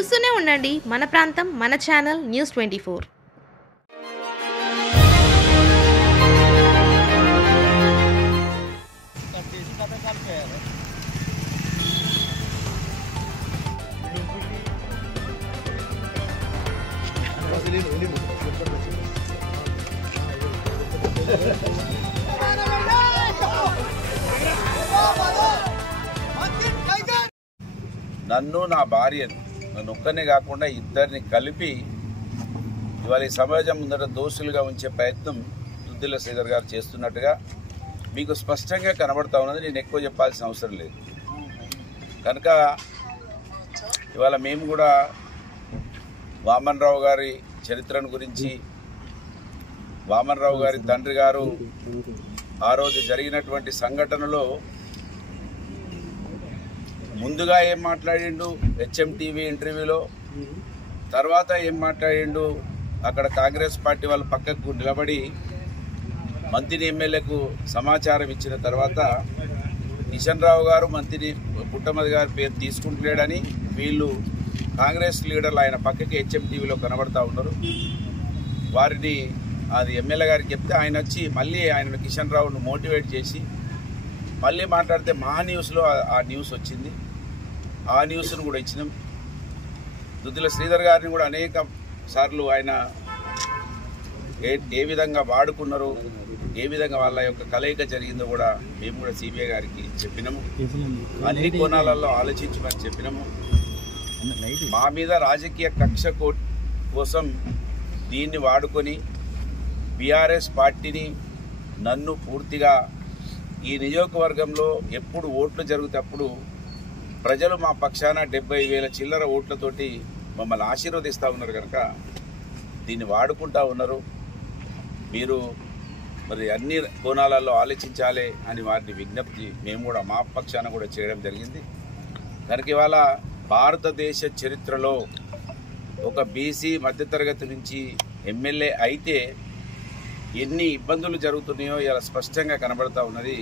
చూస్తూనే ఉండండి మన ప్రాంతం మన ఛానల్ న్యూస్ 24. నన్ను నా భార్యను నన్ను ఒక్కనే కాకుండా ఇద్దరిని కలిపి ఇవాళ ఈ సమాజం ముందర దోషులుగా ఉంచే ప్రయత్నం దుద్దిల్ల శ్రీధర్ గారు చేస్తున్నట్టుగా మీకు స్పష్టంగా కనబడతా ఉన్నది. నేను ఎక్కువ చెప్పాల్సిన అవసరం లేదు. కనుక ఇవాళ మేము కూడా వామన్ రావు గారి చరిత్రను గురించి, వామన్ రావు గారి తండ్రి గారు ఆ రోజు జరిగినటువంటి సంఘటనలో ముందుగా ఏం మాట్లాడిండు HMTV ఇంటర్వ్యూలో, తర్వాత ఏం మాట్లాడిండు అక్కడ కాంగ్రెస్ పార్టీ వాళ్ళు పక్కకు నిలబడి మంత్రి ఎమ్మెల్యేకు సమాచారం ఇచ్చిన తర్వాత కిషన్ రావు గారు మంత్రి పుట్టమది గారి పేరు తీసుకుంటలేడని వీళ్ళు కాంగ్రెస్ లీడర్లు ఆయన పక్కకి HMTVలో కనబడతా ఉన్నారు. వారిని అది ఎమ్మెల్యే గారికి చెప్తే ఆయన వచ్చి మళ్ళీ ఆయన కిషన్ రావును మోటివేట్ చేసి మళ్ళీ మాట్లాడితే మా న్యూస్లో ఆ న్యూస్ వచ్చింది. ఆ న్యూస్ను కూడా ఇచ్చినాం. దుద్దిల్ల శ్రీధర్ గారిని కూడా అనేక సార్లు ఆయన ఏ విధంగా వాడుకున్నారో, ఏ విధంగా వాళ్ళ యొక్క కలయిక జరిగిందో కూడా మేము కూడా CBI గారికి చెప్పినాము. అన్ని కోణాలలో ఆలోచించమని చెప్పినాము. మా మీద రాజకీయ కక్ష కోసం దీన్ని వాడుకొని BRS పార్టీని, నన్ను పూర్తిగా ఈ నియోజకవర్గంలో ఎప్పుడు ఓట్లు జరుగుతప్పుడు ప్రజలు మా పక్షాన 70,000 చిల్లర ఓట్లతోటి మమ్మల్ని ఆశీర్వదిస్తూ ఉన్నారు. కనుక దీన్ని వాడుకుంటూ ఉన్నారు. మీరు మరి అన్ని కోణాలలో ఆలోచించాలి అని వారిని విజ్ఞప్తి మేము కూడా మా పక్షాన కూడా చేయడం జరిగింది. కనుక ఇవాళ భారతదేశ చరిత్రలో ఒక BC మధ్యతరగతి నుంచి ఎమ్మెల్యే అయితే ఎన్ని ఇబ్బందులు జరుగుతున్నాయో ఇలా స్పష్టంగా కనబడతా ఉన్నది.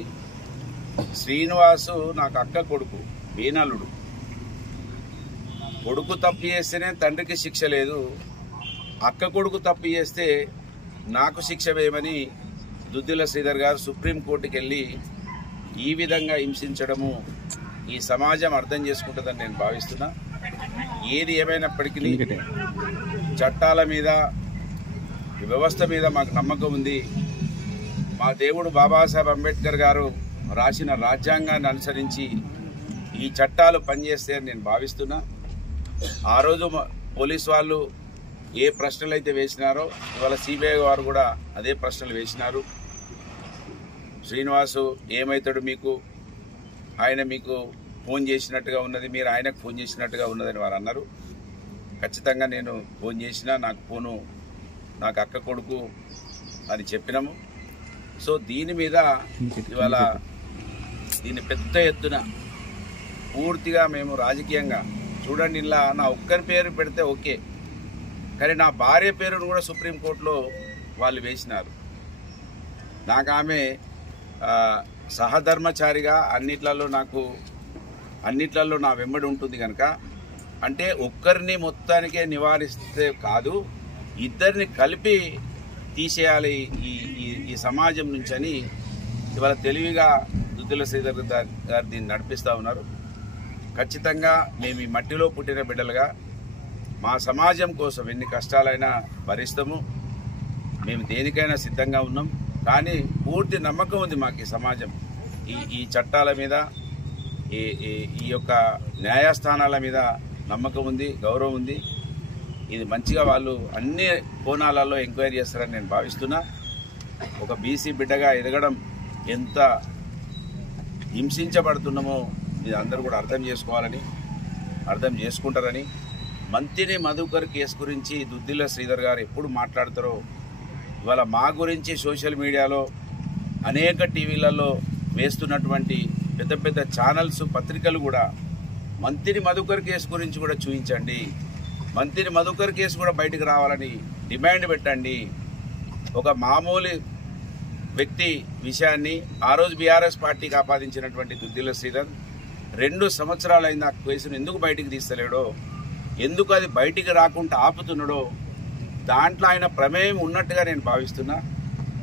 శ్రీనివాసు నాకు అక్క కొడుకు, వీణలుడు. కొడుకు తప్పు చేస్తేనే తండ్రికి శిక్ష లేదు, అక్క కొడుకు తప్పు చేస్తే నాకు శిక్ష వేయమని దుద్దిల్ల శ్రీధర్ గారు సుప్రీంకోర్టుకి వెళ్ళి ఈ విధంగా హింసించడము ఈ సమాజం అర్థం చేసుకుంటుందని నేను భావిస్తున్నా. ఏది ఏమైనప్పటికీ చట్టాల మీద, వ్యవస్థ మీద మాకు నమ్మకం ఉంది. మా దేవుడు బాబాసాహెబ్ అంబేద్కర్ గారు రాసిన రాజ్యాంగాన్ని అనుసరించి ఈ చట్టాలు పనిచేస్తాయని నేను భావిస్తున్నా. ఆ రోజు పోలీస్ వాళ్ళు ఏ ప్రశ్నలు అయితే వేసినారో ఇవాళ CBI వారు కూడా అదే ప్రశ్నలు వేసినారు. శ్రీనివాసు ఏమవుతాడు మీకు, ఆయన మీకు ఫోన్ చేసినట్టుగా ఉన్నది, మీరు ఆయనకు ఫోన్ చేసినట్టుగా ఉన్నదని వారు అన్నారు. ఖచ్చితంగా నేను ఫోన్ చేసినా నాకు అక్క కొడుకు అని చెప్పినాము. సో దీని మీద ఇవాళ దీన్ని పెద్ద ఎత్తున పూర్తిగా మేము రాజకీయంగా చూడండి. ఇలా నా ఒక్కరి పేరు పెడితే ఓకే, కానీ నా భార్య పేరును కూడా సుప్రీంకోర్టులో వాళ్ళు వేసినారు. నాకు ఆమె సహధర్మచారిగా అన్నిట్లలో నా వెంబడి ఉంటుంది. కనుక అంటే ఒక్కరిని మొత్తానికే నివారిస్తే కాదు, ఇద్దరిని కలిపి తీసేయాలి ఈ సమాజం నుంచి అని ఇవాళ తెలివిగా దుద్దిల్ల శ్రీధర్ గారు దీన్ని నడిపిస్తూ ఉన్నారు. ఖచ్చితంగా మేము ఈ మట్టిలో పుట్టిన బిడ్డలుగా మా సమాజం కోసం ఎన్ని కష్టాలైనా భరిస్తాము. మేము దేనికైనా సిద్ధంగా ఉన్నాం. కానీ పూర్తి నమ్మకం ఉంది మాకు ఈ సమాజం, ఈ చట్టాల మీద, ఈ యొక్క న్యాయస్థానాల మీద నమ్మకం ఉంది, గౌరవం ఉంది. ఇది మంచిగా వాళ్ళు అన్ని కోణాలలో ఎంక్వైరీ చేస్తారని నేను భావిస్తున్నా. ఒక BC బిడ్డగా ఎదగడం ఎంత హింసించబడుతున్నామో ఇది అందరూ కూడా అర్థం చేసుకుంటారని. మంత్రి మధుకర్ కేసు గురించి దుద్దిల్ల శ్రీధర్ గారు ఎప్పుడు మాట్లాడతారో, ఇవాళ మా గురించి సోషల్ మీడియాలో అనేక టీవీలలో వేస్తున్నటువంటి పెద్ద పెద్ద ఛానల్స్, పత్రికలు కూడా మంత్రి మధుకర్ కేసు గురించి కూడా చూపించండి, మంత్రి మధుకర్ కేసు కూడా బయటకు రావాలని డిమాండ్ పెట్టండి. ఒక మామూలు వ్యక్తి విషయాన్ని ఆ రోజు BRS పార్టీకి ఆపాదించినటువంటి దుద్దిల్ల శ్రీధర్ 2 సంవత్సరాలైంది ఆ కేసును ఎందుకు బయటికి తీస్తలేడో ఎందుకు అది బయటికి రాకుండా ఆపుతున్నాడో దాంట్లో ఆయన ప్రమేయం ఉన్నట్టుగా నేను భావిస్తున్నా.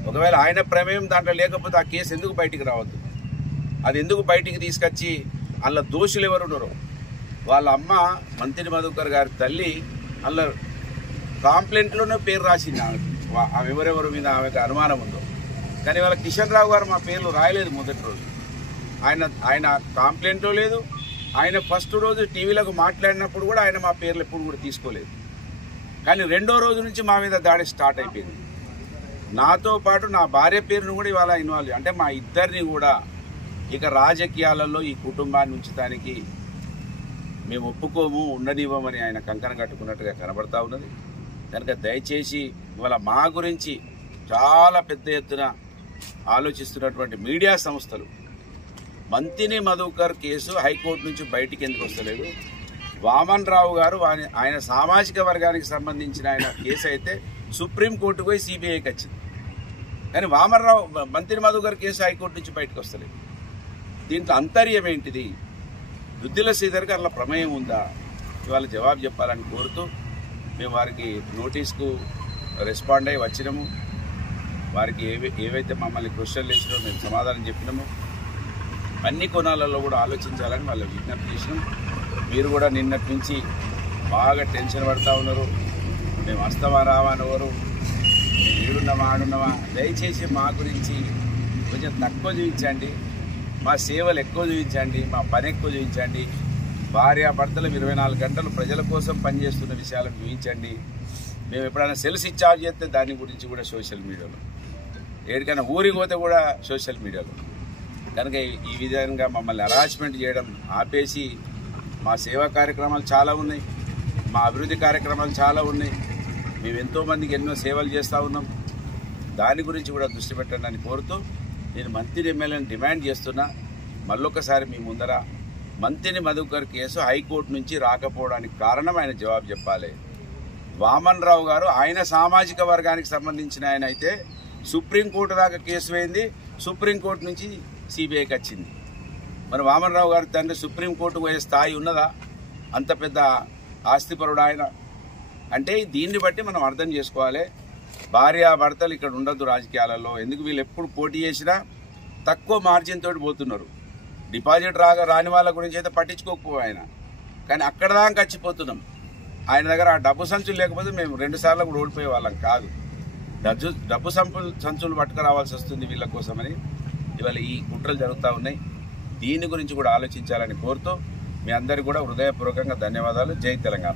ఒకవేళ ఆయన ప్రమేయం దాంట్లో లేకపోతే ఆ కేసు ఎందుకు బయటికి రావద్దు? అది ఎందుకు బయటికి తీసుకొచ్చి అందులో దోషులు ఎవరున్నారో వాళ్ళ అమ్మ మంత్రి మధుకర్ గారి తల్లి అందులో కాంప్లైంట్లోనే పేరు రాసింది. ఆమె ఎవరెవరి మీద ఆమెకు అనుమానం ఉందో. కానీ వాళ్ళ కిషన్ రావు గారు మా పేర్లు రాయలేదు మొదటి రోజు. ఆయన కాంప్లైంట్లో లేదు. ఆయన ఫస్ట్ రోజు టీవీలకు మాట్లాడినప్పుడు కూడా ఆయన మా పేర్లు ఎప్పుడు కూడా తీసుకోలేదు. కానీ రెండో రోజు నుంచి మా మీద దాడి స్టార్ట్ అయిపోయింది. నాతో పాటు నా భార్య పేరును కూడా ఇవాళ ఇన్వాల్వ్, అంటే మా ఇద్దరిని కూడా ఇక రాజకీయాలలో ఈ కుటుంబాన్ని ఉంచడానికి మేము ఒప్పుకోము, ఉండనివ్వమని ఆయన కంకణం కట్టుకున్నట్టుగా కనబడతా ఉన్నది. కనుక దయచేసి ఇవాళ మా గురించి చాలా పెద్ద ఎత్తున ఆలోచిస్తున్నటువంటి మీడియా సంస్థలు మంత్రి మధుకర్ కేసు హైకోర్టు నుంచి బయటికి ఎందుకు వస్తలేదు? వామన్ రావు గారు ఆయన సామాజిక వర్గానికి సంబంధించిన ఆయన కేసు అయితే సుప్రీంకోర్టు పోయి సిబిఐకి వచ్చింది. కానీ మంత్రి మధుకర్ కేసు హైకోర్టు నుంచి బయటకు వస్తలేదు. దీంట్లో అంతర్యం ఏంటిది? దుద్దిల శ్రీధర్ గారు అలా ప్రమేయం ఉందా? ఇవాళ జవాబు చెప్పాలని కోరుతూ మేము వారికి నోటీస్కు రెస్పాండ్ అయ్యి వచ్చినాము. వారికి ఏవైతే మమ్మల్ని క్వశ్చన్లు వేసినో మేము సమాధానం చెప్పినాము. అన్ని కోణాలలో కూడా ఆలోచించాలని వాళ్ళు విజ్ఞప్తి చేసినాం. మీరు కూడా నిన్నటి నుంచి బాగా టెన్షన్ పడుతూ ఉన్నారు. మేము వస్తామా రావా అనేవారు, మేము ఈడున్నామా ఆడున్నామా. దయచేసి మా గురించి కొంచెం తక్కువ చూపించండి, మా సేవలు ఎక్కువ చూపించండి, మా పని ఎక్కువ చూపించండి. భార్యాభర్తలు 24 గంటలు ప్రజల కోసం పనిచేస్తున్న విషయాలను చూపించండి. మేము ఎప్పుడైనా సెల్స్ ఇన్ఛార్జ్ చేస్తే దాని గురించి కూడా సోషల్ మీడియాలో, ఎక్కడికైనా ఊరికి పోతే కూడా సోషల్ మీడియాలో. కనుక ఈ విధంగా మమ్మల్ని హరాస్మెంట్ చేయడం ఆపేసి, మా సేవా కార్యక్రమాలు చాలా ఉన్నాయి, మా అభివృద్ధి కార్యక్రమాలు చాలా ఉన్నాయి, మేము ఎంతోమందికి ఎన్నో సేవలు చేస్తూ ఉన్నాం. దాని గురించి కూడా దృష్టి పెట్టండి అని కోరుతూ నేను మంత్రి ఎమ్మెల్యేని డిమాండ్ చేస్తున్నా. మళ్ళొకసారి మీ ముందర మంత్రి మధుకర్ కేసు హైకోర్టు నుంచి రాకపోవడానికి కారణం ఆయన జవాబు చెప్పాలి. వామన్ రావు గారు ఆయన సామాజిక వర్గానికి సంబంధించిన ఆయన అయితే సుప్రీంకోర్టు దాకా కేసు వేయింది, సుప్రీంకోర్టు నుంచి సిబిఐకి వచ్చింది. మరి వామన్ రావు గారి తండ్రి సుప్రీంకోర్టుకు పోయే స్థాయి ఉన్నదా? అంత పెద్ద ఆస్తిపరుడు ఆయన. అంటే దీన్ని బట్టి మనం అర్థం చేసుకోవాలి, భార్యాభర్తలు ఇక్కడ ఉండద్దు రాజకీయాలలో. ఎందుకు వీళ్ళు ఎప్పుడు పోటీ చేసినా తక్కువ మార్జిన్ తోటి పోతున్నారు. డిపాజిట్ రాని వాళ్ళ గురించి అయితే పట్టించుకోకపో ఆయన. కానీ అక్కడ దాకా వచ్చిపోతున్నాం. ఆయన దగ్గర ఆ డబ్బు సంచులు లేకపోతే మేము 2 సార్లు కూడా ఓడిపోయే వాళ్ళం కాదు. డబ్బు సంచులు పట్టుకురావాల్సి వస్తుంది వీళ్ళ కోసమని ఇవాళ ఈ కుట్రలు జరుగుతూ ఉన్నాయి. దీని గురించి కూడా ఆలోచించాలని కోరుతూ మీ అందరికీ కూడా హృదయపూర్వకంగా ధన్యవాదాలు. జై తెలంగాణ.